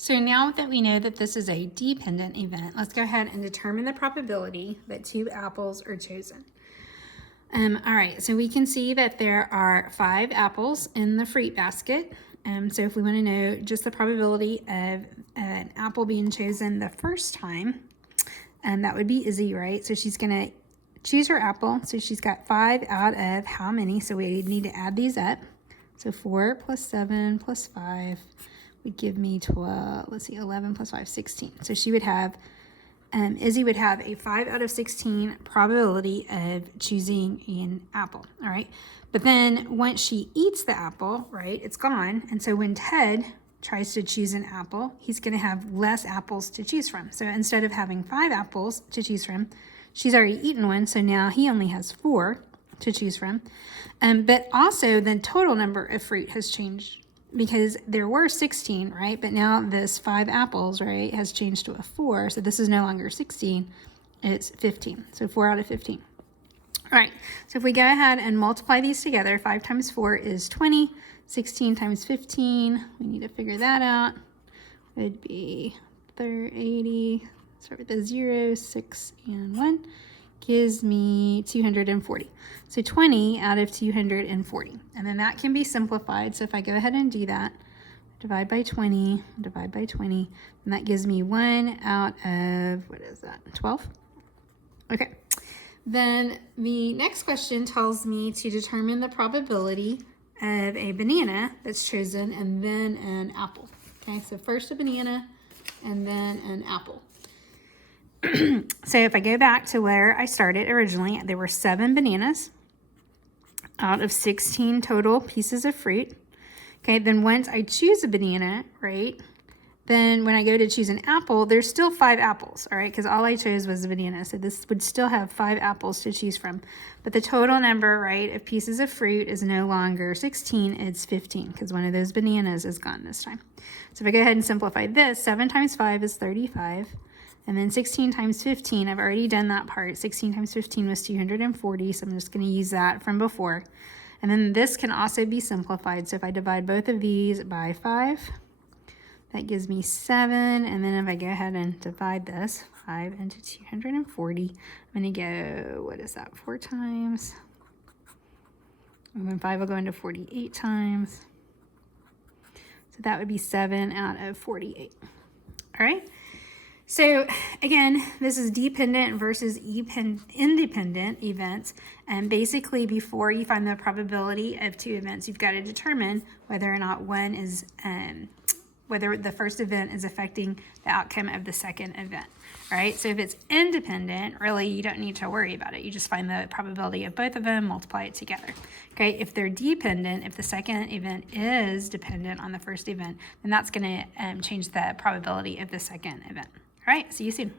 So now that we know that this is a dependent event, let's go ahead and determine the probability that 2 apples are chosen. All right, so we can see that there are 5 apples in the fruit basket. So if we want to know just the probability of an apple being chosen the first time, that would be Izzy, right? So she's going to choose her apple. So she's got 5 out of how many? So we need to add these up. So 4 plus 7 plus 5 would give me 12, let's see, 11 plus 5, 16. So she would have, Izzy would have a 5 out of 16 probability of choosing an apple, all right? But then once she eats the apple, right, it's gone. And so when Ted tries to choose an apple, he's gonna have less apples to choose from. So instead of having 5 apples to choose from, she's already eaten one, so now he only has 4 to choose from. But also the total number of fruit has changed because there were 16, right? But now this 5 apples, right, has changed to a 4. So this is no longer 16, it's 15. So 4 out of 15. All right, so if we go ahead and multiply these together, 5 times 4 is 20. 16 times 15, we need to figure that out. It would be 80, start with a 0, 6, and 1. Gives me 240. So 20 out of 240. And then that can be simplified. So if I go ahead and do that, divide by 20, and that gives me 1 out of, what is that, 12? Okay. Then the next question tells me to determine the probability of a banana that's chosen and then an apple. Okay, so first a banana and then an apple. So if I go back to where I started originally, there were 7 bananas out of 16 total pieces of fruit. Okay, then once I choose a banana, right, then when I go to choose an apple, there's still 5 apples, all right, because all I chose was a banana. So this would still have 5 apples to choose from. But the total number, right, of pieces of fruit is no longer 16, it's 15, because one of those bananas is gone this time. So if I go ahead and simplify this, 7 times 5 is 35. And then 16 times 15, I've already done that part. 16 times 15 was 240, so I'm just going to use that from before. And then this can also be simplified. So if I divide both of these by 5, that gives me 7. And then if I go ahead and divide this, 5 into 240, I'm going to go, what is that, 4 times? And then 5 will go into 48 times. So that would be 7 out of 48. All right. So again, this is dependent versus independent events. And basically before you find the probability of 2 events, you've got to determine whether or not one is, whether the first event is affecting the outcome of the second event, right? So if it's independent, really you don't need to worry about it. You just find the probability of both of them, multiply it together, okay? If they're dependent, if the second event is dependent on the first event, then that's gonna change the probability of the second event. All right, see you soon.